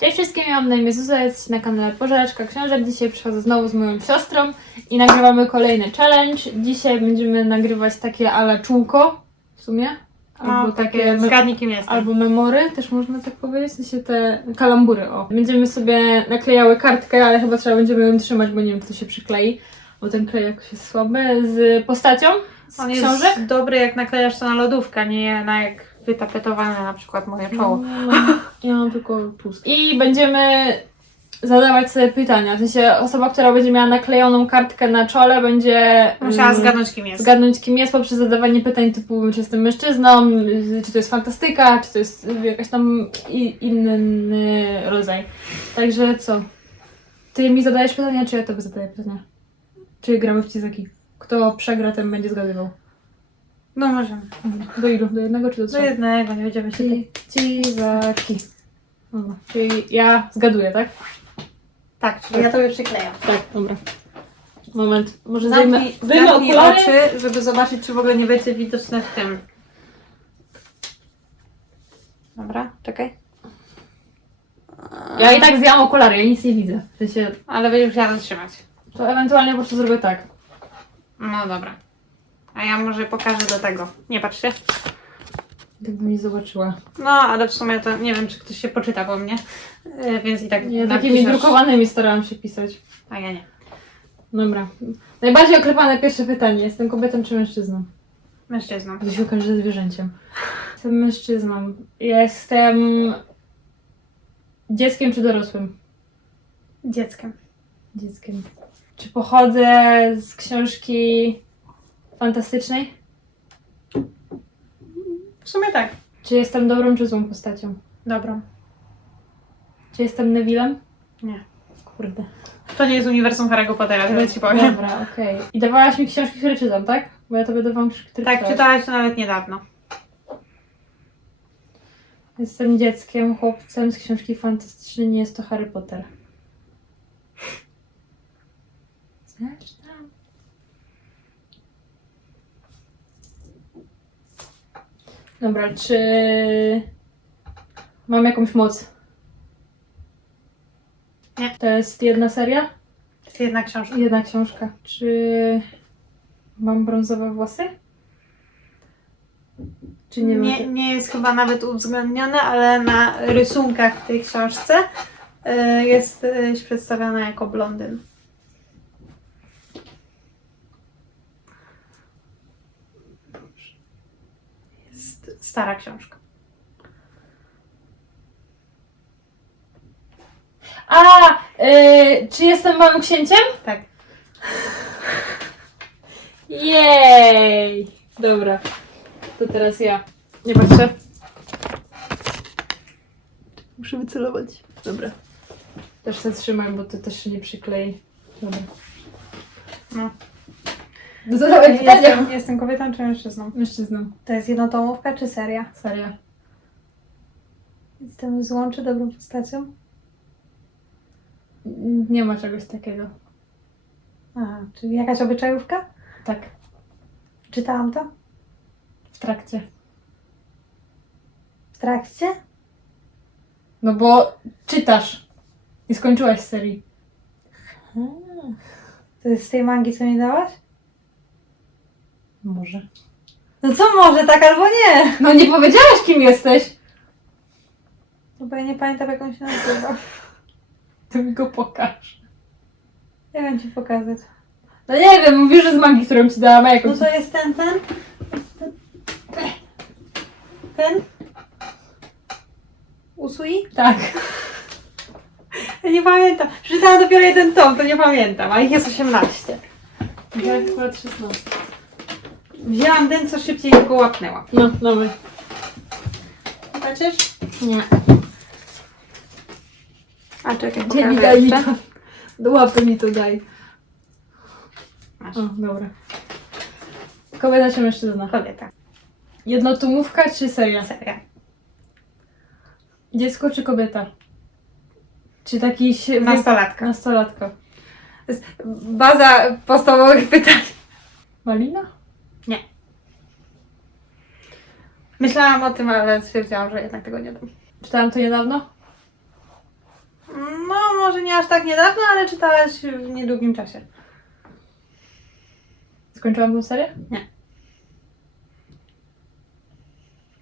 Cześć wszystkim, ja mam na imię Zuza, jesteście na kanale Pożareczka Książek. Dzisiaj przychodzę znowu z moją siostrą i nagrywamy kolejny challenge. Dzisiaj będziemy nagrywać takie ala czółko w sumie. Albo takie, takie me- zgadnij kim jestem. albo memory, też można tak powiedzieć, w sensie te kalambury, o. Będziemy sobie naklejały kartkę, ale chyba trzeba będziemy ją trzymać, bo nie wiem, czy to się przyklei, bo ten klej jakoś jest słaby, z postacią z On książek. jest dobry jak naklejasz to na lodówkę, nie na jak wytapetowane na przykład moje czoło. No, ja mam tylko pustkę. I będziemy zadawać sobie pytania. W sensie osoba, która będzie miała naklejoną kartkę na czole, będzie Musiała mm, zgadnąć kim jest. zgadnąć kim jest poprzez zadawanie pytań typu czy jestem mężczyzną, czy to jest fantastyka, czy to jest jakaś tam i, inny rodzaj. Także co? Ty mi zadajesz pytania, czy ja tobie zadaję pytania? Czy gramy w cizaki? Kto przegra, ten będzie zgadywał. No możemy. Do ilu? Do jednego czy do Do trzech? jednego, nie będziemy się... Ci, cizaki. Dobra. Czyli ja zgaduję, tak? Tak, czyli ja tobie przyklejam. Tak, dobra. Moment, może zdejmę, Zamknij, okulary? oczy, żeby zobaczyć, czy w ogóle nie będzie widoczne w tym. Dobra, czekaj. Ja i tak zdjęłam okulary, ja nic nie widzę. W sensie, Ale będziesz musiała zatrzymać. to ewentualnie po prostu zrobię tak. No dobra. A ja może pokażę do tego. Nie patrzcie. Gdybym nie zobaczyła. No, ale w sumie to nie wiem, czy ktoś się poczyta po mnie. Yy, Więc i tak Nie, takimi drukowanymi starałam się pisać. A ja nie. Dobra. Najbardziej oklepane pierwsze pytanie. Jestem kobietą czy mężczyzną? Mężczyzną. Gdy się okaże, że zwierzęciem. Jestem mężczyzną. Jestem dzieckiem czy dorosłym? Dzieckiem. Dzieckiem. Czy pochodzę z książki fantastycznej? W sumie tak. Czy jestem dobrą czy złą postacią? Dobrą. Czy jestem Nevillem? Nie. Kurde. To nie jest uniwersum Harry'ego Pottera, tyle ci powiem. Dobra, okej. I dawałaś mi książki, które czytam, tak? Bo ja tobie dawałam książki, które Tak, czytałaś. czytałaś to nawet niedawno. Jestem dzieckiem, chłopcem z książki fantastycznej, nie jest to Harry Potter. Znasz tam? Dobra, czy mam jakąś moc? Nie. To jest jedna seria? Jedna książka. Jedna książka. Czy mam brązowe włosy? Czy nie, Nie, mam? nie jest chyba nawet uwzględnione, ale na rysunkach w tej książce y, jest y, przedstawiona jako blondyn. Jest stara książka. A! y, czy jestem małym księciem? Tak. Jej! Dobra. To teraz ja. Nie patrzę. Muszę wycelować. Dobra. Też się trzymaj, bo to też się nie przyklei. Dobra. No. Zadawaj pytania. Jestem, jestem kobietą czy mężczyzną? Mężczyzną. To jest jednotomówka czy seria? Seria. Jestem złą czy dobrą postacią? Nie ma czegoś takiego. Aha, czyli jakaś obyczajówka? Tak. Czytałam to? W trakcie. W trakcie? No bo czytasz. I skończyłaś serii. To jest z tej mangi, co mi dałaś? Może. No co może, tak albo nie? No nie powiedziałaś kim jesteś. No bo ja nie pamiętam, jak on się nazywa. To mi go pokaż. Nie wiem ci pokazać. No nie wiem, mówisz, że z mangi, którą ci dałam, a No to jest ten, ten. Ten? Usui? Tak. Ja nie pamiętam. Przeczytałam dopiero jeden tom, to nie pamiętam, a ich jest 18. Ja akurat 16. Wzięłam ten, co szybciej go łapnęła. No, dobra. Patrzysz? Nie. A czekaj, Gdzie mi pokażę daj mi jeszcze. to. Do łapy mi to daj. Masz. O, dobra. Kobieta czy mężczyzna? Kobieta. Jednotomówka czy seria? Seria. Dziecko czy kobieta? Czy taki się... Nastolatka. Nastolatka. To jest baza podstawowych pytań. Malina? Myślałam o tym, ale stwierdziłam, że jednak tego nie dam. Czytałam to niedawno? aż tak niedawno, ale czytałaś w niedługim czasie. Skończyłam tą serię? Nie.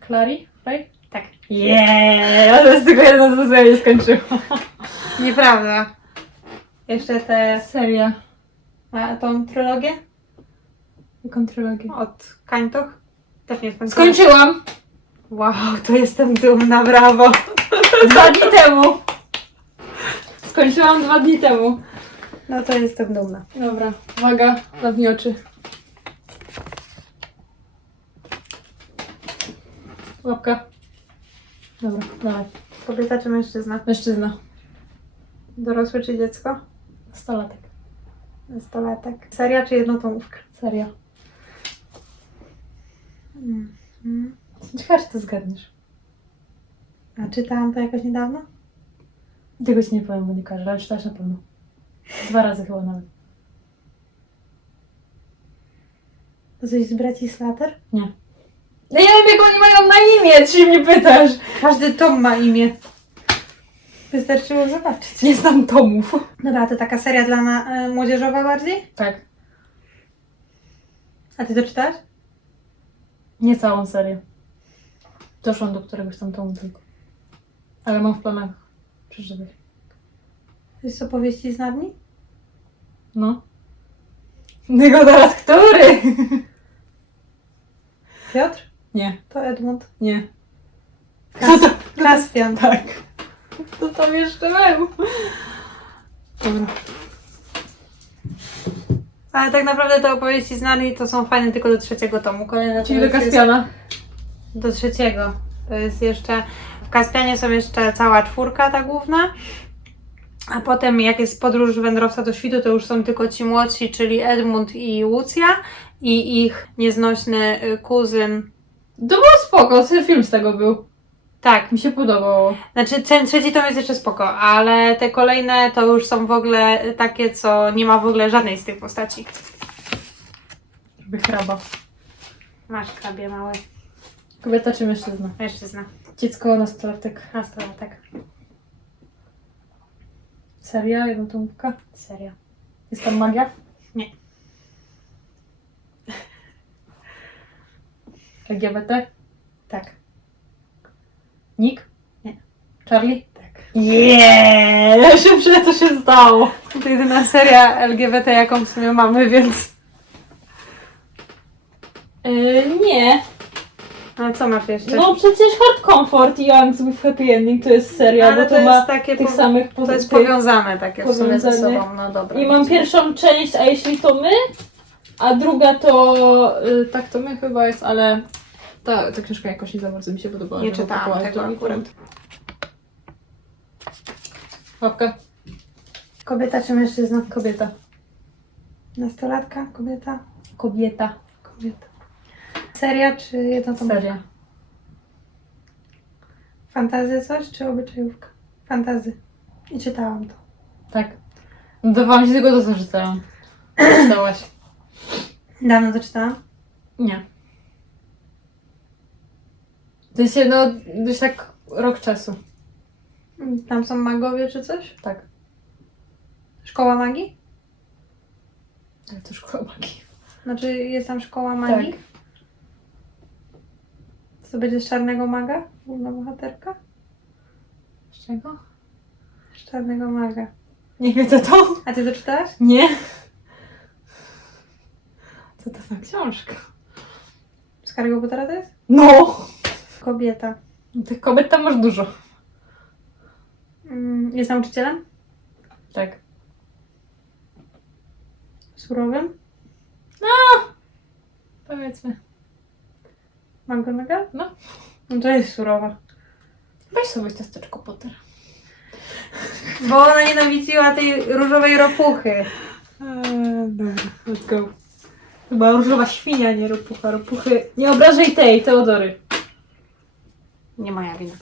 Clary? Frey? Tak. Jeee, ale tylko jedna co sobie nie skończyła. Nieprawda. Jeszcze te, Seria. a, tą trylogię Jaką trylogię? od Kańtoch. Też nie skończyłam. Skończyłam! Wow, to jestem dumna, brawo. Dwa dni temu! Skończyłam dwa dni temu. No to jestem dumna. Dobra, uwaga, zamknij oczy. Łapka. Dobra, dawaj. Kobieta czy mężczyzna? Mężczyzna. Dorosły czy dziecko? Stolatek. Nastolatek. Seria czy jednotomówka? Seria. Mhm. Ciekawe, czy to zgadniesz. A czytałam to jakoś niedawno? Tego ci nie powiem, bo nie każę, ale czytasz na pewno. Dwa razy chyba nawet. To coś z braci Slater? No ja wiem, jak oni mają na imię, czy mnie pytasz. Każdy tom ma imię. Wystarczyło zobaczyć. Nie znam tomów. Dobra, a to taka seria dla na, y, młodzieżowa bardziej? Tak. A ty to czytasz? Nie całą serię. Doszłam do któregoś tam tomu tylko. Ale mam w planach przeczytać. To jest opowieści z? No. Tylko teraz który? Piotr? Nie, To Edmund. nie. Kas- Kaspian. Tak. To tam jeszcze był. Dobra. Ale tak naprawdę te opowieści z Narni to są fajne tylko do trzeciego tomu. Kolejne Czyli do Kaspiana. Do trzeciego. To jest jeszcze. W Kaspianie są jeszcze cała czwórka, ta główna. A potem, jak jest podróż wędrowca do świtu, to już są tylko ci młodsi, czyli Edmund i Lucja i ich nieznośny y, kuzyn. To było spoko, ten film z tego był. Tak, Mi się podobało. znaczy ten trzeci tom jest jeszcze spoko, ale te kolejne to już są w ogóle takie, co nie ma w ogóle żadnej z tych postaci. Żeby hraba. Masz krabie mały. Kobieta czy mężczyzna? Mężczyzna. Dziecko, nastolatek. Nastolatek. Seria, jednotomówka. Serio. Jest tam magia? Nie. LGBT? Tak. Nick? Nie. Charlie? Tak. Ja się przecież co się stało. To jedyna seria LGBT, jaką w sumie mamy, więc. Yy, nie. No co masz jeszcze? No przecież Hard Comfort i Young with Happy Ending to jest seria, Ale bo to to, ma jest takie tych samych To jest powiązane takie w sumie ze powiązane. sobą, no dobra. I mam pierwszą część, a jeśli to my, a druga to y, tak to my chyba jest, ale ta, ta książka jakoś nie za bardzo mi się podobała. Nie czytałam tego akurat. Łapka. Kobieta czy mężczyzna? Kobieta. Nastolatka? Kobieta? Kobieta. Kobieta. Seria czy jednotomówka? Seria. Fantazy coś czy obyczajówka? Fantazy. I czytałam to. Tak. No dawałam ci tylko to, co czytałam. Czytałaś. Dawno to czytałam? Nie. To się, no, dość tak rok czasu. Tam są magowie czy coś? Tak. Szkoła magii? Ale to szkoła magii. Znaczy jest tam szkoła magii? Tak. Co będzie z czarnego maga? Główna bohaterka? Z czego? Z czarnego maga. Nie wiem co to. A ty to czytałaś? Nie. Co to za książka? Z Harry'ego Pottera to jest? No! Kobieta. Tych kobiet tam masz dużo. Mm, Jest nauczycielem? Tak. Surowym? Powiedzmy. McGonagall? No. No to jest surowa. Weź sobie ciasteczko Potter. Bo ona nienawidziła tej różowej ropuchy. Eee, dobra, let's go. Chyba różowa świnia, nie ropucha. Ropuchy. Nie obrażaj tej, Teodory. Nie moja wina.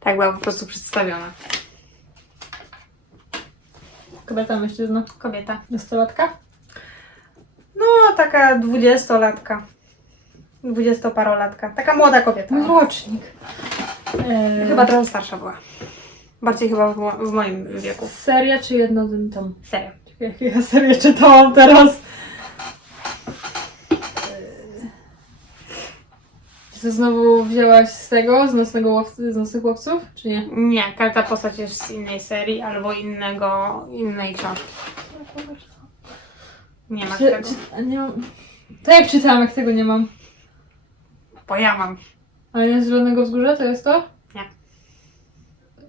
Tak była po prostu przedstawiona. Kobieta, mężczyzna. Kobieta. Nastolatka? No, taka dwudziestolatka. Dwudziestoparolatka. Taka młoda kobieta. Mój rocznik. Eee, Chyba trochę starsza była. Bardziej chyba w, mo- w moim wieku. Seria czy jedno ten tom? Serio. Jakie ja serię czytałam teraz? To znowu wzięłaś z tego, z nocnego łowcy, z nocnych łowców, czy nie? Nie, każda postać jest z innej serii albo innego, innej książki. Nie ma Czy, tego. czy, a nie mam... To jak czytałam, jak tego nie mam? Bo ja mam. Ale nie z Zielonego Wzgórza, to jest to? Nie.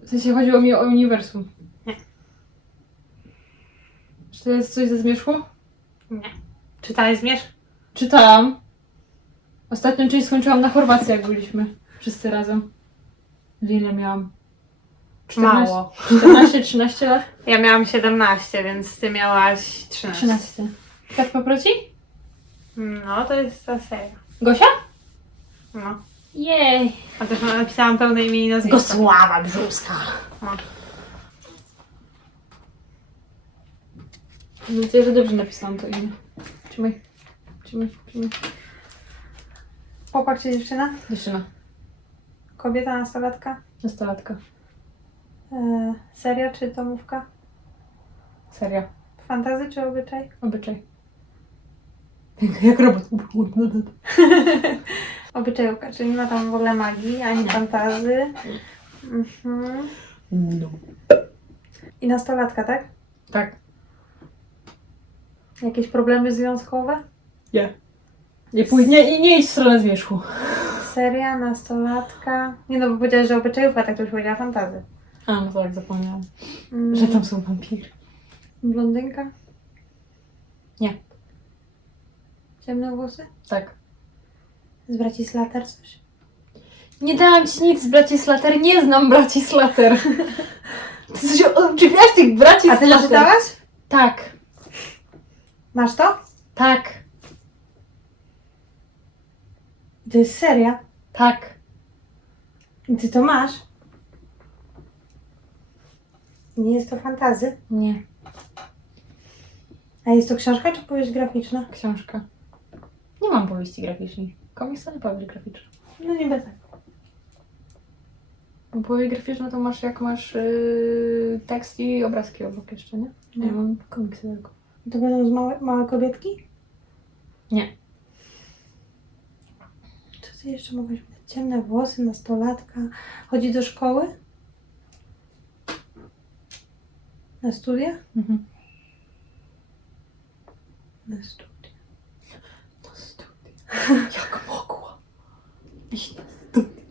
W sensie chodziło mi o uniwersum. Nie. Czy to jest coś ze zmierzchu? Nie. Czytałeś Zmierzch? Czytałam. Ostatnią część skończyłam na Chorwacji, jak byliśmy. Wszyscy razem. Ile miałam? 14? Mało. 14-13 lat? Ja miałam 17, więc ty miałaś 13. 13. Tak poproci? No, to jest ta seria. Gosia? No. Jej. A też napisałam pełne imię i nazwisko. Gosława Brzuska. No. Mam nadzieję, że dobrze napisałam to imię. Trzymaj. Trzymaj, trzymaj. Chłopak czy dziewczyna? Dziewczyna. Kobieta, nastolatka? Nastolatka. E, seria czy tomówka? Seria. Fantazy czy obyczaj? Obyczaj. Jak robot. Obyczajówka, czyli nie ma tam w ogóle magii, ani fantazy. Mhm. No. I nastolatka, tak? Tak. Jakieś problemy związkowe? Nie. Nie, pójdź, nie, nie idź w stronę zmierzchu. Seria, nastolatka. Nie no, bo powiedziałeś, że obyczajówka, tak to już powiedziała fantazy. A, no tak, zapomniałam. Mm, Że tam są wampiry. Blondynka? Nie. Ciemne włosy? Tak. Z braci Slater coś? Nie dałam ci nic z braci Slater, nie znam braci Slater. Ty coś oczekiwałaś tych braci A ty Slater? czytałaś? Tak, Masz to? tak, To jest seria. tak. I ty to masz? Nie jest to fantazy? Nie, A jest to książka czy powieść graficzna? książka. Nie mam powieści graficznej. Komiks to nie powieść graficzna. No tak. Bo powieść graficzna to masz jak masz yy, tekst i obrazki obok jeszcze, nie? Ja mam komiksy tylko. To będą z małe, małe kobietki? Nie. Co jeszcze mogłaś powiedzieć? Ciemne włosy, nastolatka. Chodzi do szkoły? Na studia? Mhm. Na studia. To studia. Jak mogła? Iść na studia.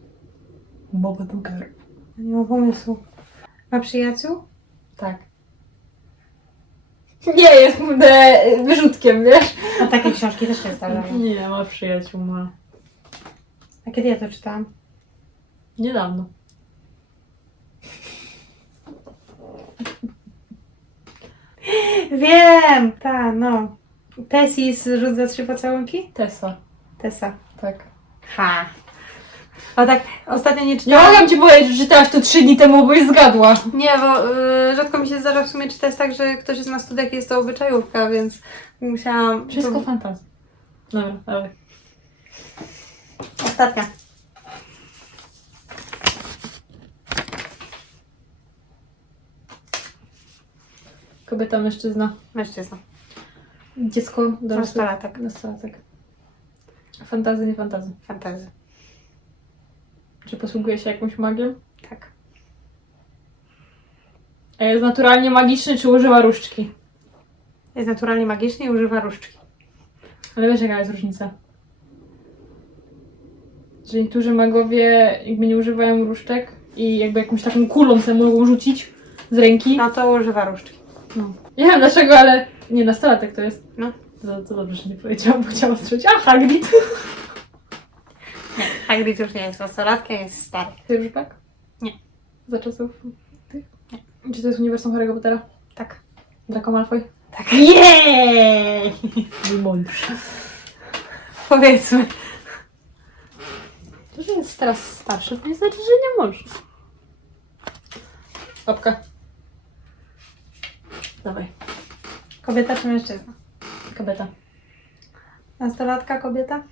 Mowa do garu. Nie ma pomysłu. Ma przyjaciół? Tak. Nie jest kurde wyrzutkiem, wiesz? A takie książki też się zdarzają. Nie, ma przyjaciół, ma. A kiedy ja to czytałam? Niedawno. Wiem! Ta, no. Tessis rzut za trzy pocałunki? Tessa. Tessa. Tak. Ha. O tak, ostatnio nie Nie czytałam. mogłam ci powiedzieć, że czytałaś to trzy dni temu, bo zgadła. Nie, bo y, rzadko mi się zdarza w sumie czytać tak, że ktoś jest na studiach i jest to obyczajówka, więc musiałam... Wszystko to... fantazja. Dobra, ale. Ostatnia. Kobieta, mężczyzna. Mężczyzna. Dziecko, dorosły. Nastolatek. Nastolatek. Fantazy, nie fantazy. Fantazy. Czy posługuje się jakąś magią? Tak. A jest naturalnie magiczny, czy używa różdżki? Jest naturalnie magiczny i używa różdżki. Ale wiesz, jaka jest różnica? Że niektórzy magowie jakby nie używają różdżek i jakby jakąś taką kulą sobie mogą rzucić z ręki. No to używa różdżki. No. Nie wiem dlaczego, ale nie, nastolatek to jest. No. To, to dobrze, że nie powiedziałam, bo chciałam strzelić. A, Hagrid. Nie, Hagrid już nie jest nastolatkiem, jest stary. Różbek? Nie. Za czasów tych? Nie. Czy to jest uniwersum Harry'ego Pottera? Tak. Draco Malfoy? Tak. Jej! Mój mądrze. Powiedzmy. To, że jest teraz starszy, to nie znaczy, że nie może. Łapka. Dawaj. Kobieta czy mężczyzna? Kobieta. Nastolatka kobieta?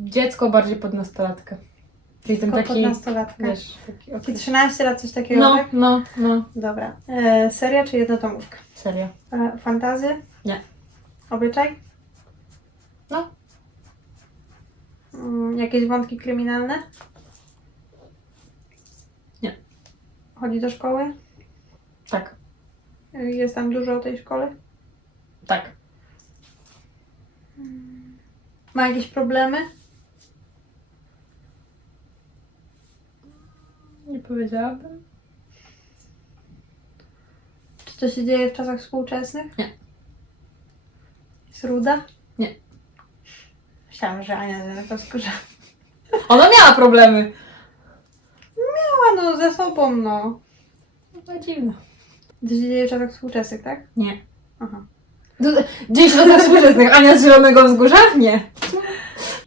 Dziecko bardziej pod nastolatkę. Czyli ten Tylko taki, pod nastolatkę. wiesz, taki Taki okres. 13 lat, coś takiego, No, tak? no, no. Dobra. E, seria czy jednotomówka? Serio. E, fantazy? Nie. Obyczaj? No. Mm, jakieś wątki kryminalne? Nie. Chodzi do szkoły? Tak, E, Jest tam dużo o tej szkole? tak. Ma jakieś problemy? Nie powiedziałabym. Czy to się dzieje w czasach współczesnych? Nie. Jest ruda? Nie. Myślałam, że Ania to skórza. Ona miała problemy. Miała no ze sobą, no. No dziwne. To się dzieje w czasach współczesnych, tak? Nie. Aha. Gdzieś do tych współczesnych. Ania z Zielonego Wzgórza? Nie.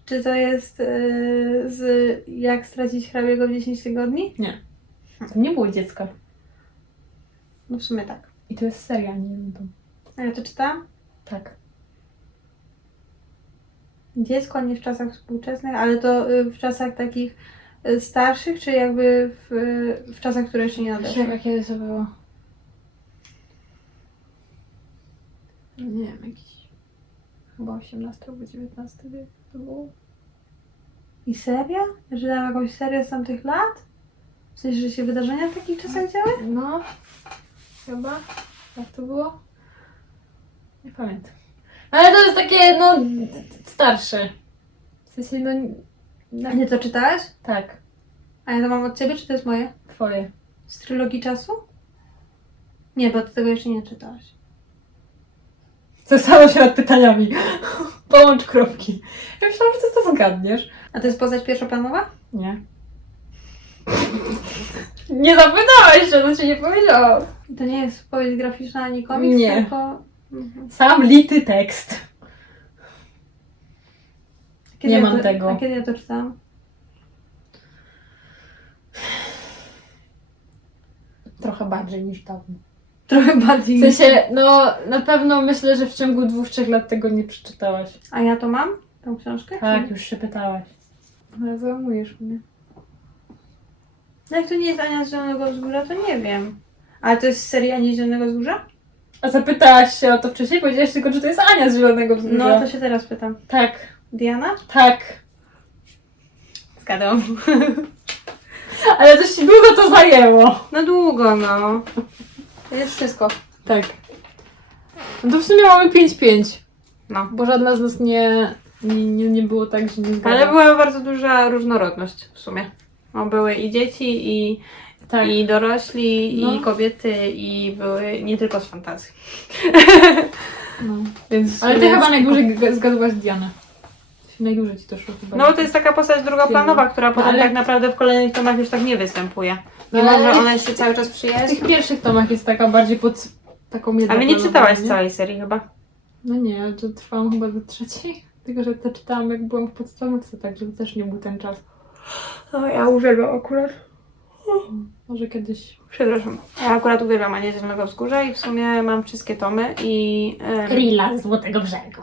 Czy to jest e, z Jak stracić hrabiego w 10 tygodni? Tam nie było dziecka. No w sumie tak. I to jest seria, nie wiem. A ja to czytałam? Tak. Dziecko nie w czasach współczesnych, ale to y, w czasach takich y, starszych, czy jakby w, w czasach, które jeszcze nie nadeszły? Czekaj, kiedy to było? Nie wiem, jakiś... Chyba 18 albo 19 wiek to było. I seria? Że tam jakąś serię z tamtych lat? W sensie, że się wydarzenia w takich czasach działy? No, chyba. Jak to było? Nie pamiętam. Ale to jest takie, no, starsze. W sensie, no, A nie to czytałaś? tak, A ja to mam od ciebie, czy to jest moje? twoje. Z trylogii czasu? Nie, bo ty tego jeszcze nie czytałaś. Zostało się nad pytaniami. Połącz kropki. Ja myślałam, że ty to zgadniesz. A to jest postać pierwszoplanowa? Nie. Nie zapytałeś się, to ci nie powiedziałam. I to nie jest powieść graficzna ani komiks, Nie. tylko... Mhm. Sam lity tekst. Kiedy Nie ja mam to, tego. A kiedy ja to czytałam? Trochę bardziej niż dawno. Trochę bardziej. W sensie, no na pewno myślę, że w ciągu dwóch, trzech lat tego nie przeczytałaś. A ja to mam? Tą książkę? Tak, Czy- już się pytałaś. Ale załamujesz mnie. No jak to nie jest Ania z Zielonego Wzgórza, to nie wiem. Ale to jest z serii Ani z Zielonego Wzgórza? A zapytałaś się o to wcześniej? Powiedziałaś tylko, czy to jest Ania z Zielonego Wzgórza. No to się teraz pytam. Tak, Diana? tak. Zgadłam. Ale coś ci długo to zajęło. No długo, no. To jest wszystko. Tak. No to w sumie mamy 5-5, No. bo żadna z nas nie, nie, nie, nie było tak, że nie zgadła. Ale była bardzo duża różnorodność w sumie. No, były i dzieci, i, tak. i dorośli, No. i kobiety, i były nie tylko z fantazji. No. Więc, Ale ty więc- chyba najdłużej zgadłaś Dianę. Najdłużej ci to szło chyba. No bo to jest taka postać drugoplanowa, która potem ale- tak naprawdę w kolejnych tomach już tak nie występuje. No, Mimo, że ona jeszcze cały czas W przyjeżdża. tych pierwszych tomach jest taka bardziej pod taką jedną. Ale nie czytałaś całej serii chyba. No nie, ale to trwałam chyba do trzeciej. Tylko, że to czytałam jak byłam w podstawówce, także to też nie był ten czas. No ja uwielbiam akurat. Może kiedyś... Przepraszam. Ja akurat uwielbiam Anię z Zielonego Wzgórza i w sumie mam wszystkie tomy i... em, Rilla z Złotego Brzegu.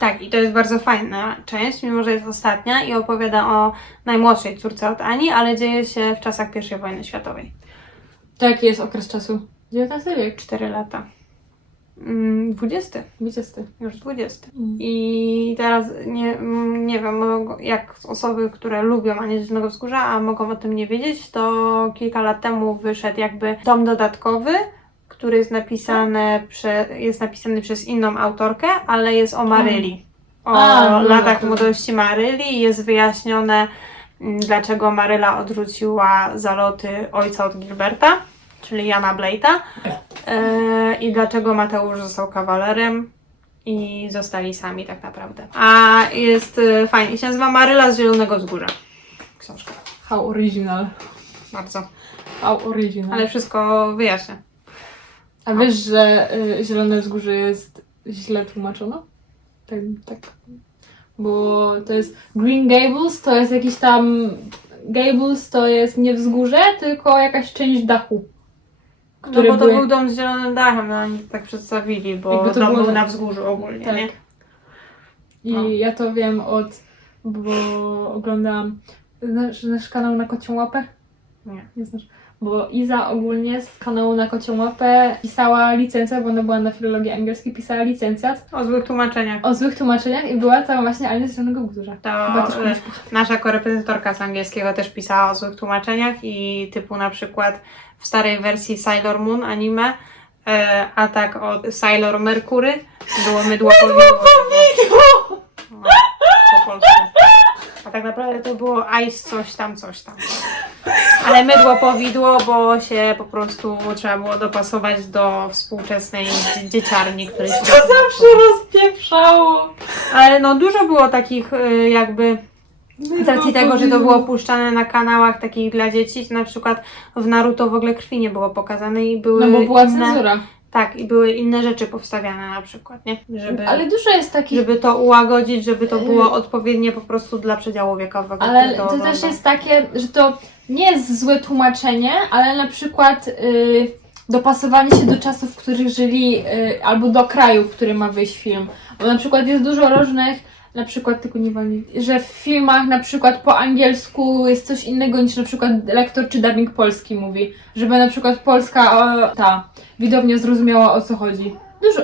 Tak, i to jest bardzo fajna część, mimo że jest ostatnia i opowiada o najmłodszej córce od Ani, ale dzieje się w czasach I wojny światowej. To jaki jest okres czasu? XIX wiek. 4 lata. Mm, 20, XX. już 20. Mm. I teraz nie, mm, nie wiem, jak osoby, które lubią Anię z Zielonego Wzgórza, a mogą o tym nie wiedzieć, to kilka lat temu wyszedł jakby tom dodatkowy, który jest napisany, prze, jest napisany przez inną autorkę, ale jest o Maryli. O A, no, latach to- młodości Maryli i jest wyjaśnione, dlaczego Maryla odrzuciła zaloty ojca od Gilberta, czyli Jana Blade'a e, i dlaczego Mateusz został kawalerem i zostali sami tak naprawdę. A jest e, fajnie. Się nazywa Maryla z Zielonego Wzgórza. Książka. How original. Bardzo. How original. Ale wszystko wyjaśnię. A wiesz, że y, Zielone Wzgórze jest źle tłumaczono? Tak, tak. Bo to jest Green Gables, to jest jakiś tam... Gables to jest nie wzgórze, tylko jakaś część dachu. No Który bo to były- był dom z zielonym dachem, no oni tak przedstawili, bo Jakby to dom było- był na wzgórzu ogólnie, Tak. nie? I No. ja to wiem od... bo oglądałam Znasz, znasz kanał na kocią łapę? Nie. Nie znasz. Bo Iza ogólnie z kanału na kocią łapę pisała licencję, bo ona była na filologii angielskiej, pisała licencjat O złych tłumaczeniach. o złych tłumaczeniach i była tam właśnie Ania z Zielonego Górza. To Chyba też e, komuś nasza korepetytorka z angielskiego też pisała o złych tłumaczeniach i typu na przykład w starej wersji Sailor Moon anime e, atak od Sailor Merkury było mydło powidło. No, po polsku. A tak naprawdę to było ice coś tam, coś tam. Ale mydło powidło, bo się po prostu trzeba było dopasować do współczesnej dzie- dzieciarni, której się rozpieprzało. Ale no dużo było takich y, jakby z racji tego, że to było puszczane na kanałach takich dla dzieci, to na przykład w Naruto w ogóle krwi nie było pokazane i były No bo była inne, cenzura. Tak, i były inne rzeczy powstawiane na przykład, nie? Żeby, Ale dużo jest takich żeby to ułagodzić, żeby to było odpowiednie po prostu dla przedziału wiekowego. Ale który to ogląda. też jest takie, że to nie jest złe tłumaczenie, ale na przykład y, dopasowanie się do czasów, w których żyli, y, albo do kraju, w którym ma wyjść film. Bo na przykład jest dużo różnych, na przykład tylko nie walnij, że w filmach na przykład po angielsku jest coś innego niż na przykład lektor czy dubbing polski mówi. Żeby na przykład polska, o, ta widownia zrozumiała o co chodzi. Dużo.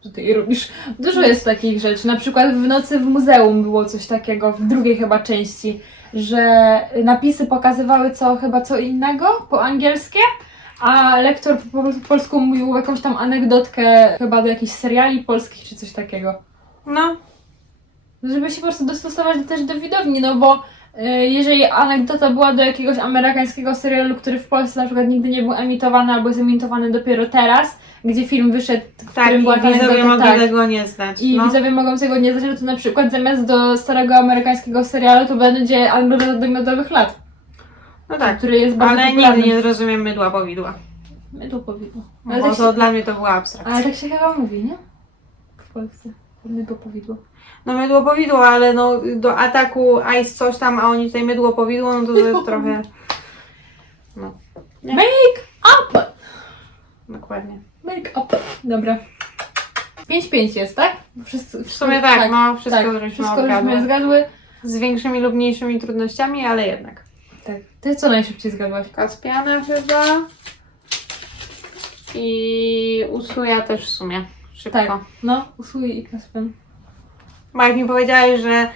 Co ty robisz? Dużo jest takich rzeczy. Na przykład w Nocy w Muzeum było coś takiego, w drugiej chyba części, że napisy pokazywały co chyba co innego po angielskie, a lektor po, po polsku mówił jakąś tam anegdotkę chyba do jakichś seriali polskich czy coś takiego. No, Żeby się po prostu dostosować też do widowni, no bo jeżeli anegdota była do jakiegoś amerykańskiego serialu, który w Polsce na przykład nigdy nie był emitowany albo jest emitowany dopiero teraz, gdzie film wyszedł, w tak, którym była ta widzowie mogą tak. tego nie znać. I no. widzowie mogą tego nie znać, że to na przykład zamiast do starego amerykańskiego serialu to będzie anegdota do miodowych lat, no tak, który jest bardzo ale popularny. nigdy nie zrozumiem mydła powidła. Mydło powidło. Ale Bo tak, to się, dla mnie to była abstrakcja. ale tak się chyba mówi, nie? W Polsce. Mydło powidło. No mydło powidło, ale no do ataku ice coś tam, a oni tutaj mydło powidło, no to, to jest trochę... No, Nie. Make up! dokładnie. Make up. Dobra. 5-5 jest, tak? Wszyscy, W sumie tak, no wszystko tak, żeśmy wszystko żeśmy zgadły. Z większymi lub mniejszymi trudnościami, ale jednak. Tak. Ty co najszybciej zgadłaś? Kaspiana chyba. I Usuja też w sumie. Szybko. Tak. No, usługi i Kaspen. Jak mi powiedziałeś, że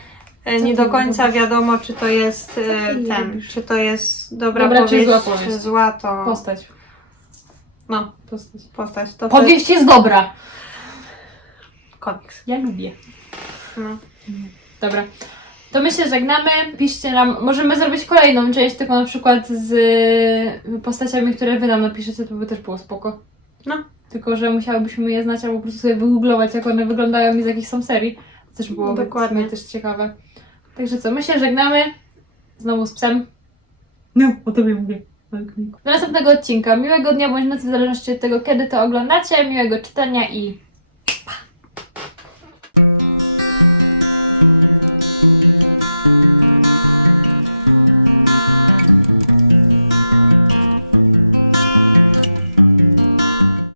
e, Co nie ty do końca robisz? wiadomo, czy to jest e, ty ten, robisz? czy to jest dobra, Dobra, czy powieść, zła powieść? czy zła, to Postać. no, Postać. postać. To, to Powieść jest dobra. komiks. Jak lubię. No. Dobra. To my się żegnamy. Piszcie nam. Możemy zrobić kolejną część, tylko na przykład z y, postaciami, które wy nam napiszecie, to by też było spoko. No. Tylko, że musiałybyśmy je znać albo po prostu sobie wygooglować, jak one wyglądają i z jakich są serii. To też było Dokładnie. też ciekawe. Także co, my się żegnamy. Znowu z psem. No, o tobie mówię. Do następnego odcinka. Miłego dnia bądź nocy, w zależności od tego, kiedy to oglądacie. Miłego czytania i